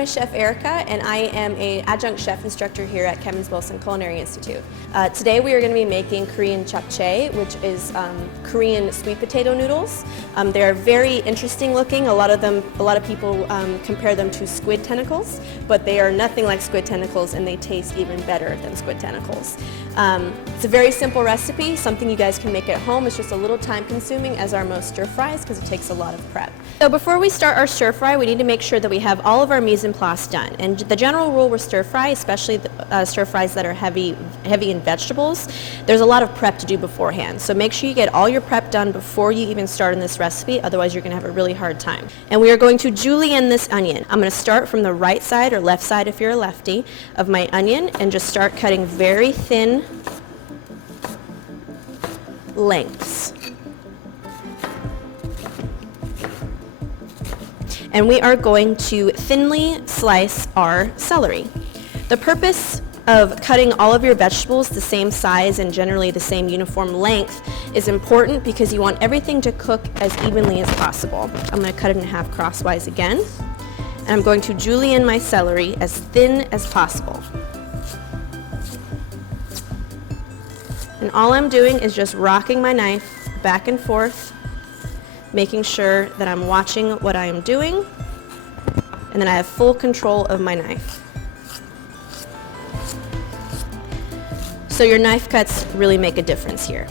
name is Chef Erica, and I am an adjunct chef instructor here at Kemmons Wilson Culinary Institute. Today we are going to be making Korean Japchae, which is Korean sweet potato noodles. They're very interesting looking. A lot of people compare them to squid tentacles, but they are nothing like squid tentacles, and they taste even better than squid tentacles. It's a very simple recipe, something you guys can make at home. It's just a little time consuming, as are most stir fries, because it takes a lot of prep. So before we start our stir fry, we need to make sure that we have all of our mise en place done. And the general rule with stir fry, especially stir fries that are heavy in vegetables, there's a lot of prep to do beforehand. So make sure you get all your prep done before you even start in this recipe, otherwise you're going to have a really hard time. And we are going to julienne this onion. I'm going to start from the right side, or left side if you're a lefty, of my onion, and just start cutting very thin lengths. And we are going to thinly slice our celery. The purpose of cutting all of your vegetables the same size and generally the same uniform length is important because you want everything to cook as evenly as possible. I'm going to cut it in half crosswise again, and I'm going to julienne my celery as thin as possible. And all I'm doing is just rocking my knife back and forth, making sure that I'm watching what I am doing, and then I have full control of my knife. So your knife cuts really make a difference here.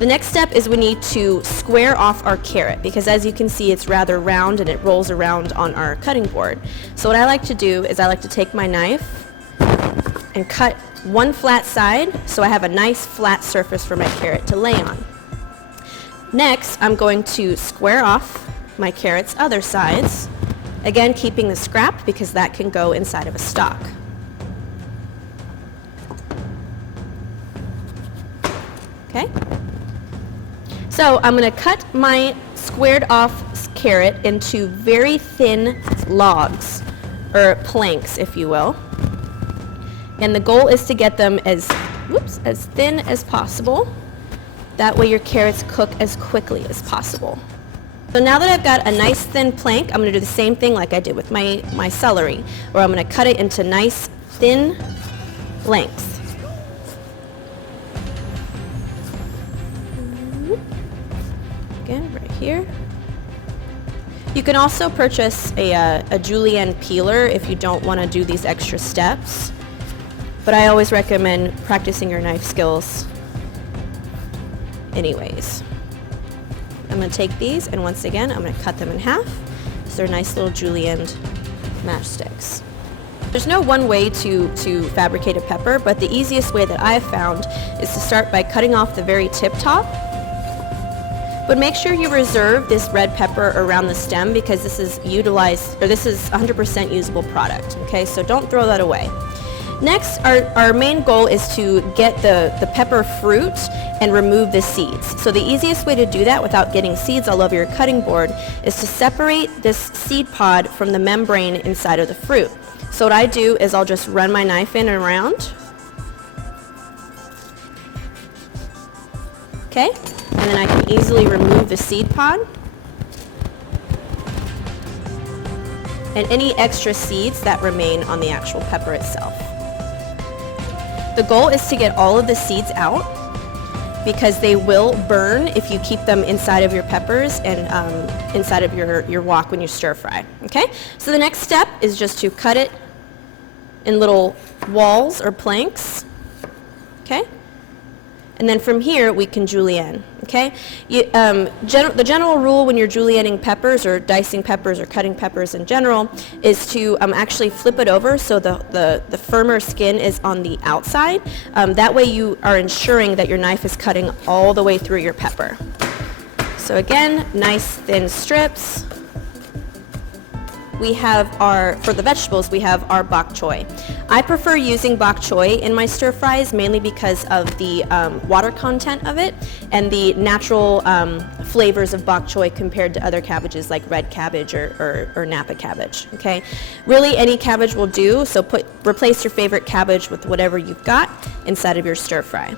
The next step is we need to square off our carrot, because as you can see, it's rather round and it rolls around on our cutting board. So what I like to do is I like to take my knife and cut one flat side so I have a nice flat surface for my carrot to lay on. Next, I'm going to square off my carrot's other sides, again keeping the scrap because that can go inside of a stock. Okay? So I'm going to cut my squared off carrot into very thin logs, or planks if you will. And the goal is to get them as thin as possible. That way your carrots cook as quickly as possible. So now that I've got a nice thin plank, I'm going to do the same thing like I did with my celery, where I'm going to cut it into nice thin lengths. Again, right here. You can also purchase a julienne peeler if you don't want to do these extra steps, but I always recommend practicing your knife skills anyways. I'm going to take these, and once again I'm going to cut them in half so they're nice little julienne matchsticks. There's no one way to fabricate a pepper, but the easiest way that I've found is to start by cutting off the very tip top. But make sure you reserve this red pepper around the stem, because this is 100% usable product. Okay, so don't throw that away. Next, our main goal is to get the pepper fruit and remove the seeds. So the easiest way to do that without getting seeds all over your cutting board is to separate this seed pod from the membrane inside of the fruit. So what I do is I'll just run my knife in and around. Okay, and then I can easily remove the seed pod and any extra seeds that remain on the actual pepper itself. The goal is to get all of the seeds out, because they will burn if you keep them inside of your peppers and inside of your wok when you stir fry. Okay, so the next step is just to cut it in little walls or planks. Okay, and then from here we can julienne. Okay, the general rule when you're julienning peppers or dicing peppers or cutting peppers in general is to actually flip it over so the firmer skin is on the outside. That way you are ensuring that your knife is cutting all the way through your pepper. So again, nice thin strips. We have for the vegetables, we have our bok choy. I prefer using bok choy in my stir fries mainly because of the water content of it and the natural flavors of bok choy compared to other cabbages like red cabbage or Napa cabbage. Okay, really any cabbage will do, so replace your favorite cabbage with whatever you've got inside of your stir fry.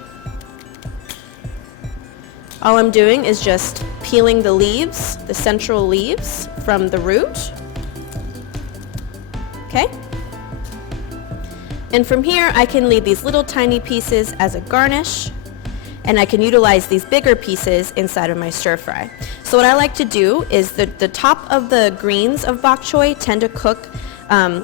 All I'm doing is just peeling the leaves, the central leaves from the root. okay? And from here, I can leave these little tiny pieces as a garnish, and I can utilize these bigger pieces inside of my stir fry. So what I like to do is the top of the greens of bok choy tend to cook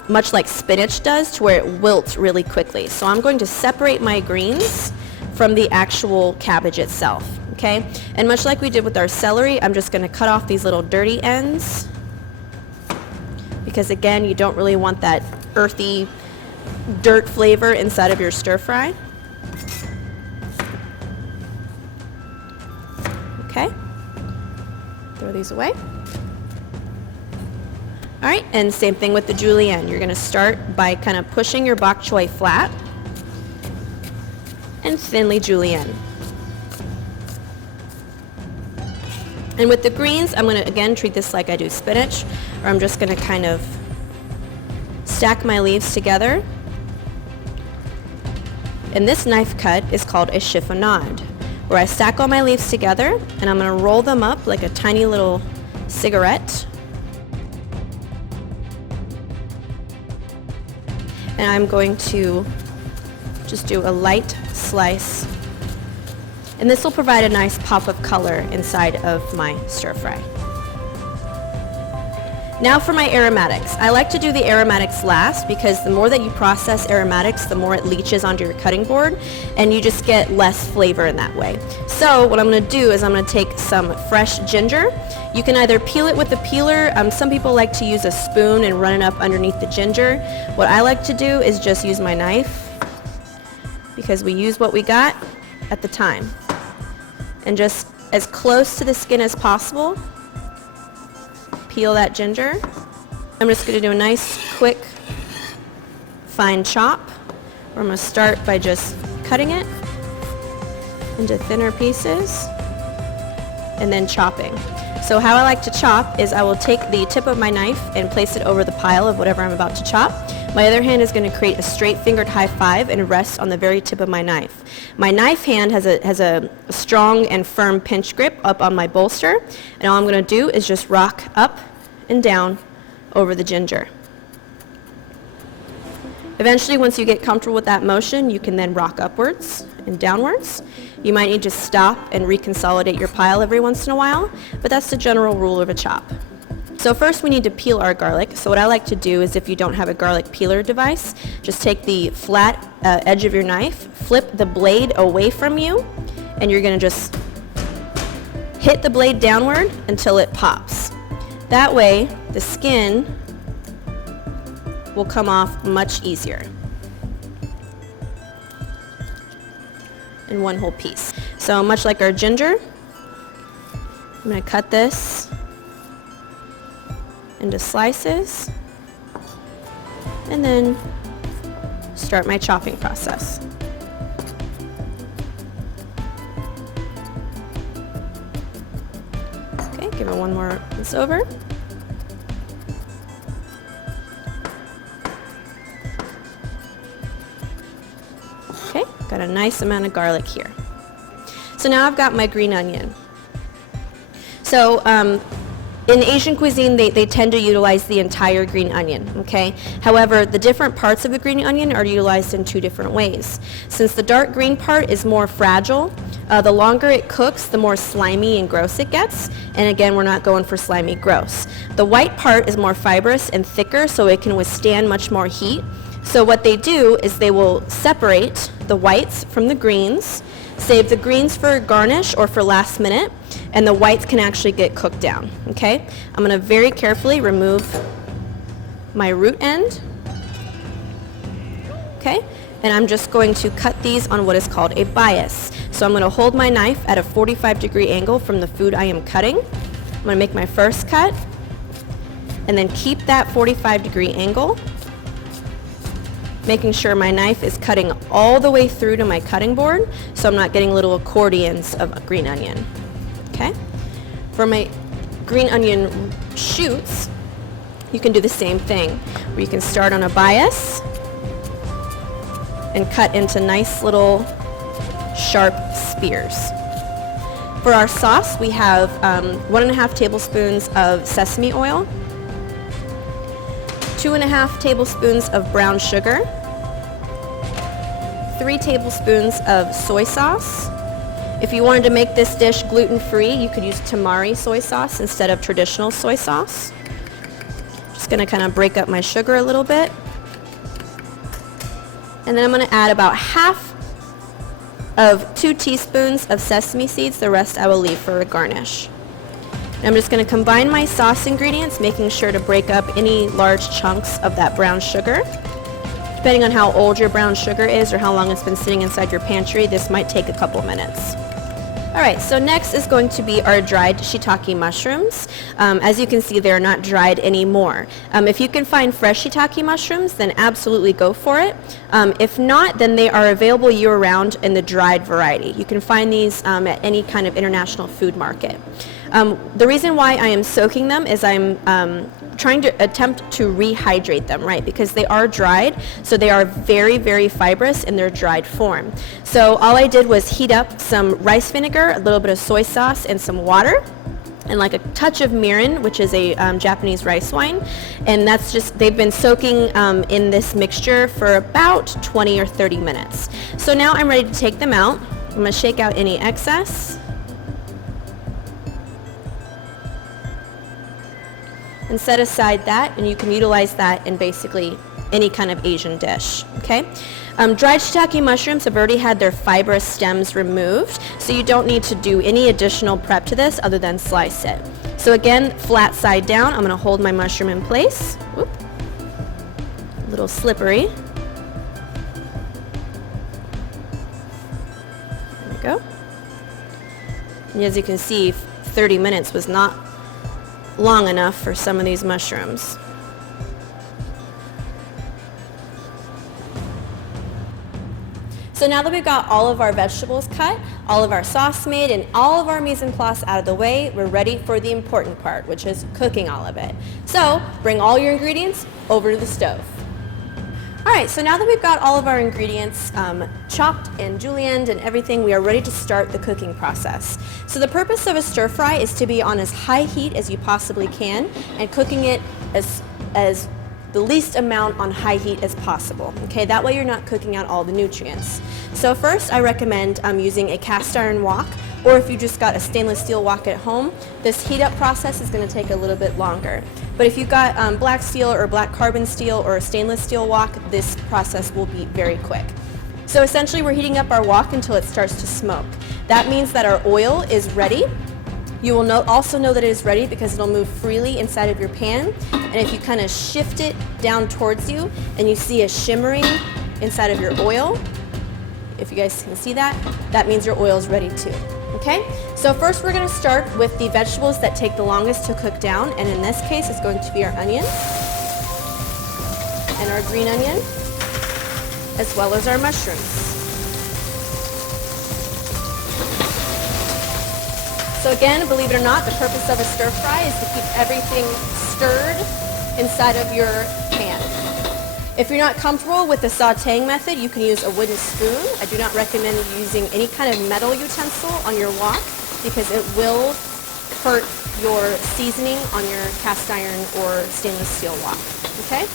much like spinach does, to where it wilts really quickly. So I'm going to separate my greens from the actual cabbage itself, okay? And much like we did with our celery, I'm just gonna cut off these little dirty ends, because again, you don't really want that earthy dirt flavor inside of your stir fry. Okay, throw these away. All right, and same thing with the julienne. You're gonna start by kind of pushing your bok choy flat and thinly julienne. And with the greens, I'm gonna again treat this like I do spinach, or I'm just gonna kind of stack my leaves together. And this knife cut is called a chiffonade, where I stack all my leaves together and I'm gonna roll them up like a tiny little cigarette. And I'm going to just do a light slice. And this will provide a nice pop of color inside of my stir fry. Now for my aromatics. I like to do the aromatics last, because the more that you process aromatics, the more it leaches onto your cutting board, and you just get less flavor in that way. So what I'm going to do is I'm going to take some fresh ginger. You can either peel it with a peeler. Some people like to use a spoon and run it up underneath the ginger. What I like to do is just use my knife, because we use what we got at the time. And just as close to the skin as possible, peel that ginger. I'm just going to do a nice, quick, fine chop. Where I'm going to start by just cutting it into thinner pieces and then chopping. So how I like to chop is I will take the tip of my knife and place it over the pile of whatever I'm about to chop. My other hand is going to create a straight fingered high five and rest on the very tip of my knife. My knife hand has a strong and firm pinch grip up on my bolster, and all I'm going to do is just rock up and down over the ginger. Eventually, once you get comfortable with that motion, you can then rock upwards and downwards. You might need to stop and reconsolidate your pile every once in a while, but that's the general rule of a chop. So first we need to peel our garlic. So what I like to do is, if you don't have a garlic peeler device, just take the flat edge of your knife, flip the blade away from you, and you're going to just hit the blade downward until it pops. That way the skin will come off much easier in one whole piece. So much like our ginger, I'm going to cut this into slices and then start my chopping process. Okay, give it one more once over. Okay, got a nice amount of garlic here. So now I've got my green onion. So in Asian cuisine, they tend to utilize the entire green onion, okay? However, the different parts of the green onion are utilized in two different ways. Since the dark green part is more fragile, the longer it cooks, the more slimy and gross it gets. And again, we're not going for slimy gross. The white part is more fibrous and thicker, so it can withstand much more heat. So what they do is they will separate the whites from the greens, save the greens for garnish or for last minute, and the whites can actually get cooked down, okay? I'm gonna very carefully remove my root end, okay? And I'm just going to cut these on what is called a bias. So I'm gonna hold my knife at a 45-degree angle from the food I am cutting. I'm gonna make my first cut, and then keep that 45-degree angle, making sure my knife is cutting all the way through to my cutting board, so I'm not getting little accordions of green onion. Okay? For my green onion shoots, you can do the same thing, where you can start on a bias and cut into nice little sharp spears. For our sauce, we have 1.5 tablespoons of sesame oil, 2.5 tablespoons of brown sugar, 3 tablespoons of soy sauce. If you wanted to make this dish gluten-free, you could use tamari soy sauce instead of traditional soy sauce. Just gonna kind of break up my sugar a little bit. And then I'm gonna add about half of 2 teaspoons of sesame seeds. The rest I will leave for a garnish. And I'm just gonna combine my sauce ingredients, making sure to break up any large chunks of that brown sugar. Depending on how old your brown sugar is or how long it's been sitting inside your pantry, this might take a couple minutes. All right, so next is going to be our dried shiitake mushrooms. As you can see, they're not dried anymore. If you can find fresh shiitake mushrooms, then absolutely go for it. If not, then they are available year-round in the dried variety. You can find these at any kind of international food market. The reason why I am soaking them is I'm trying to attempt to rehydrate them, right? Because they are dried, so they are very, very fibrous in their dried form. So all I did was heat up some rice vinegar, a little bit of soy sauce, and some water, and like a touch of mirin, which is a Japanese rice wine. And that's just, they've been soaking in this mixture for about 20 or 30 minutes. So now I'm ready to take them out. I'm gonna shake out any excess. And set aside that, and you can utilize that in basically any kind of Asian dish, okay? Dried shiitake mushrooms have already had their fibrous stems removed, so you don't need to do any additional prep to this other than slice it. So again, flat side down, I'm gonna hold my mushroom in place. Whoop. A little slippery. There we go. And as you can see, 30 minutes was not long enough for some of these mushrooms. So now that we've got all of our vegetables cut, all of our sauce made, and all of our mise en place out of the way, we're ready for the important part, which is cooking all of it. So bring all your ingredients over to the stove. All right, so now that we've got all of our ingredients chopped and julienned and everything, we are ready to start the cooking process. So the purpose of a stir fry is to be on as high heat as you possibly can and cooking it as the least amount on high heat as possible. Okay, that way you're not cooking out all the nutrients. So first I recommend using a cast iron wok, or if you just got a stainless steel wok at home, this heat up process is going to take a little bit longer. But if you've got black steel or black carbon steel or a stainless steel wok, this process will be very quick. So essentially we're heating up our wok until it starts to smoke. That means that our oil is ready. You will also know that it is ready because it'll move freely inside of your pan. And if you kind of shift it down towards you and you see a shimmering inside of your oil, if you guys can see that, that means your oil is ready too. Okay, so first we're going to start with the vegetables that take the longest to cook down, and in this case it's going to be our onion and our green onion, as well as our mushrooms. So again, believe it or not, the purpose of a stir fry is to keep everything stirred inside of your pan. If you're not comfortable with the sautéing method, you can use a wooden spoon. I do not recommend using any kind of metal utensil on your wok because it will hurt your seasoning on your cast iron or stainless steel wok. Okay?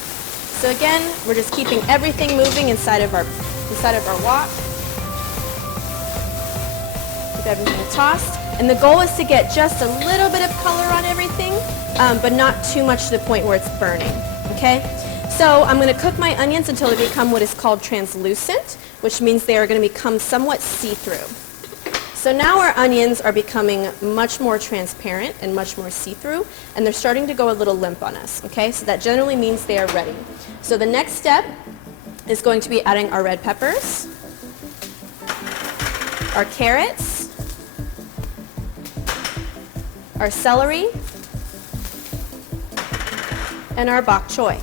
So again, we're just keeping everything moving inside of our wok. Keep everything tossed. And the goal is to get just a little bit of color on everything, but not too much to the point where it's burning. Okay? So I'm going to cook my onions until they become what is called translucent, which means they are going to become somewhat see-through. So now our onions are becoming much more transparent and much more see-through, and they're starting to go a little limp on us. Okay, so that generally means they are ready. So the next step is going to be adding our red peppers, our carrots, our celery, and our bok choy.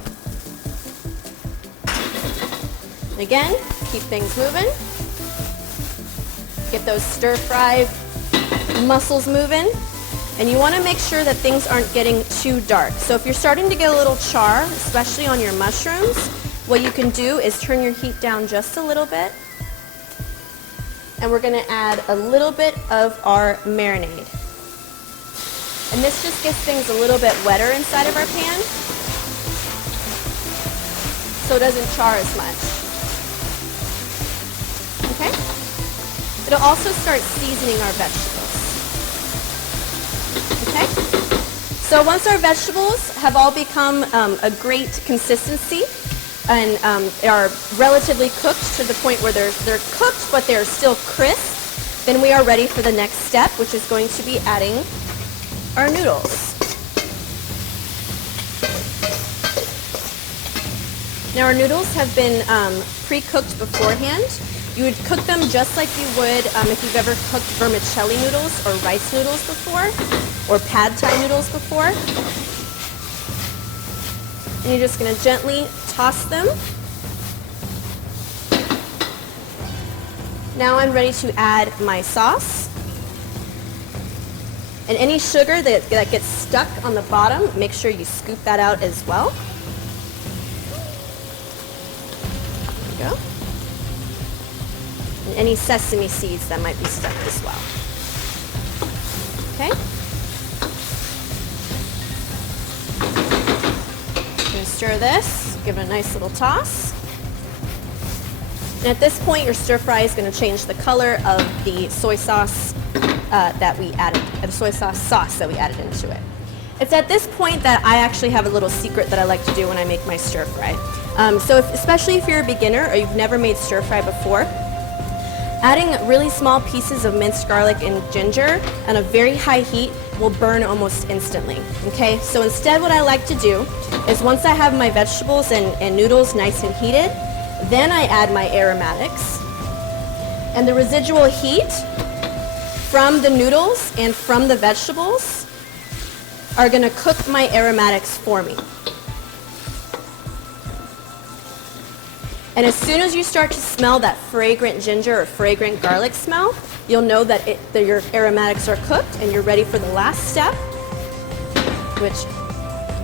Again, keep things moving. Get those stir-fry muscles moving. And you want to make sure that things aren't getting too dark. So if you're starting to get a little char, especially on your mushrooms, what you can do is turn your heat down just a little bit. And we're going to add a little bit of our marinade. And this just gets things a little bit wetter inside of our pan. so it doesn't char as much. Okay? It'll also start seasoning our vegetables. Okay? So once our vegetables have all become a great consistency and are relatively cooked to the point where they're cooked but they're still crisp, then we are ready for the next step, which is going to be adding our noodles. Now our noodles have been pre-cooked beforehand. You would cook them just like you would if you've ever cooked vermicelli noodles or rice noodles before, or pad thai noodles before. And you're just going to gently toss them. Now I'm ready to add my sauce. And any sugar that gets stuck on the bottom, make sure you scoop that out as well. There you go. And any sesame seeds that might be stuck as well. Okay. I'm going to stir this, give it a nice little toss. And at this point, your stir fry is going to change the color of the soy sauce that we added, the soy sauce that we added into it. It's at this point that I actually have a little secret that I like to do when I make my stir fry. Especially if you're a beginner or you've never made stir fry before, adding really small pieces of minced garlic and ginger on a very high heat will burn almost instantly. Okay, so instead what I like to do is once I have my vegetables and noodles nice and heated, then I add my aromatics. And the residual heat from the noodles and from the vegetables are going to cook my aromatics for me. And as soon as you start to smell that fragrant ginger or fragrant garlic smell, you'll know that your aromatics are cooked and you're ready for the last step, which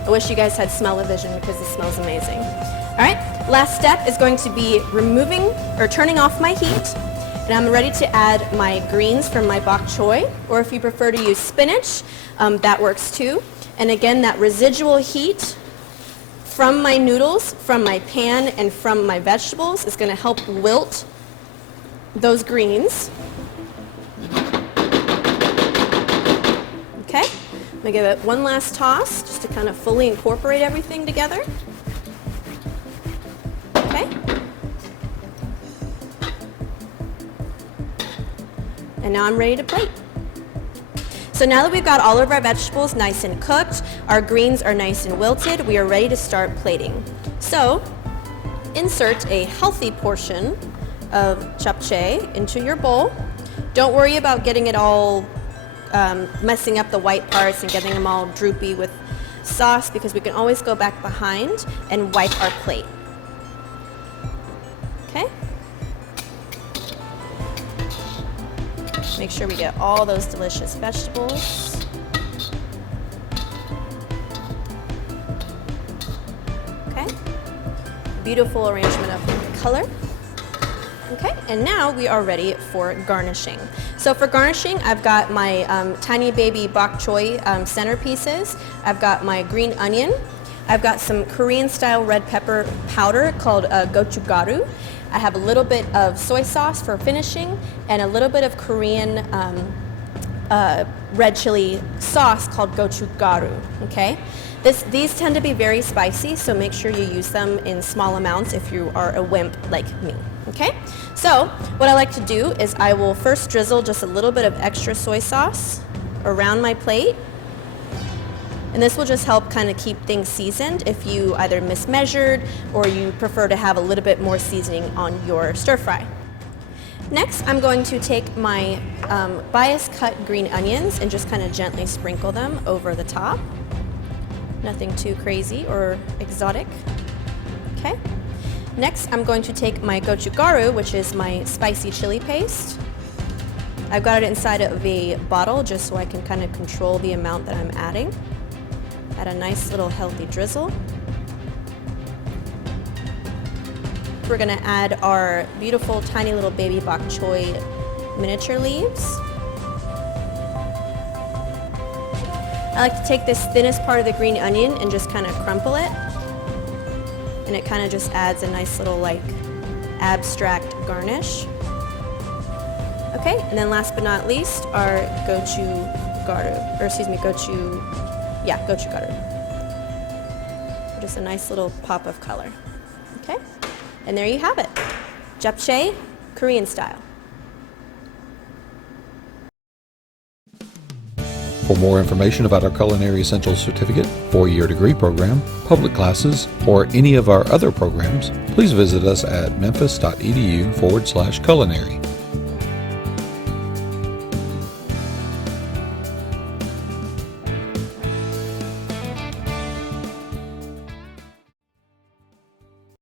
I wish you guys had smell-o-vision because it smells amazing. All right, last step is going to be removing or turning off my heat. And I'm ready to add my greens from my bok choy, or if you prefer to use spinach, that works too. And again, that residual heat from my noodles, from my pan, and from my vegetables is going to help wilt those greens. Okay, I'm going to give it one last toss just to kind of fully incorporate everything together. Okay. And now I'm ready to plate. So now that we've got all of our vegetables nice and cooked, our greens are nice and wilted, we are ready to start plating. So insert a healthy portion of japchae into your bowl. Don't worry about getting it all, messing up the white parts and getting them all droopy with sauce, because we can always go back behind and wipe our plate. Okay? Make sure we get all those delicious vegetables. Okay, beautiful arrangement of color. Okay, and now we are ready for garnishing. So for garnishing, I've got my tiny baby bok choy centerpieces. I've got my green onion. I've got some Korean style red pepper powder called gochugaru. I have a little bit of soy sauce for finishing and a little bit of Korean red chili sauce called gochugaru, okay? These tend to be very spicy, so make sure you use them in small amounts if you are a wimp like me, okay? So what I like to do is I will first drizzle just a little bit of extra soy sauce around my plate. And this will just help kind of keep things seasoned if you either mismeasured or you prefer to have a little bit more seasoning on your stir fry. Next, I'm going to take my bias cut green onions and just kind of gently sprinkle them over the top. Nothing too crazy or exotic. Okay. Next, I'm going to take my gochugaru, which is my spicy chili paste. I've got it inside of a bottle just so I can kind of control the amount that I'm adding. Add a nice little healthy drizzle. We're going to add our beautiful tiny little baby bok choy miniature leaves. I like to take this thinnest part of the green onion and just kind of crumple it and it kind of just adds a nice little like abstract garnish. Okay, and then last but not least, our gochugaru. Just a nice little pop of color. Okay, and there you have it. Japchae, Korean style. For more information about our Culinary Essentials Certificate, 4-year degree program, public classes, or any of our other programs, please visit us at memphis.edu/culinary.